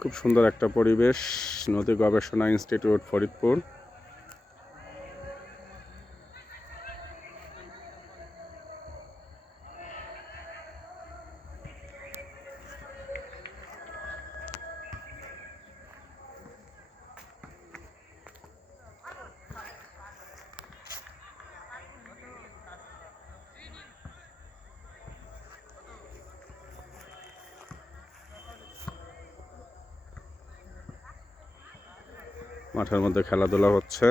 খুব সুন্দর একটা পরিবেশ নদী গবেষণা ইনস্টিটিউট ফরিদপুর। মাঠের মধ্যে খেলাধুলা হচ্ছে।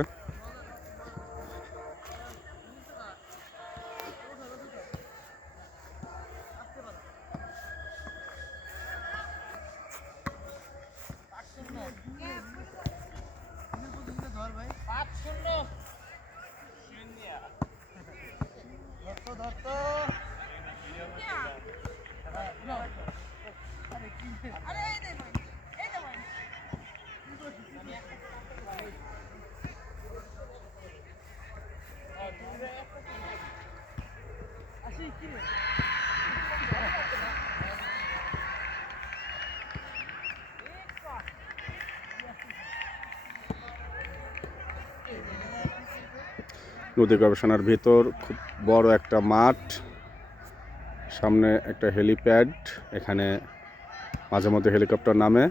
নদী গবেষণার ভিতর খুব বড় একটা মাঠ, সামনে একটা হেলিপ্যাড, এখানে মাঝে মধ্যে হেলিকপ্টার নামে।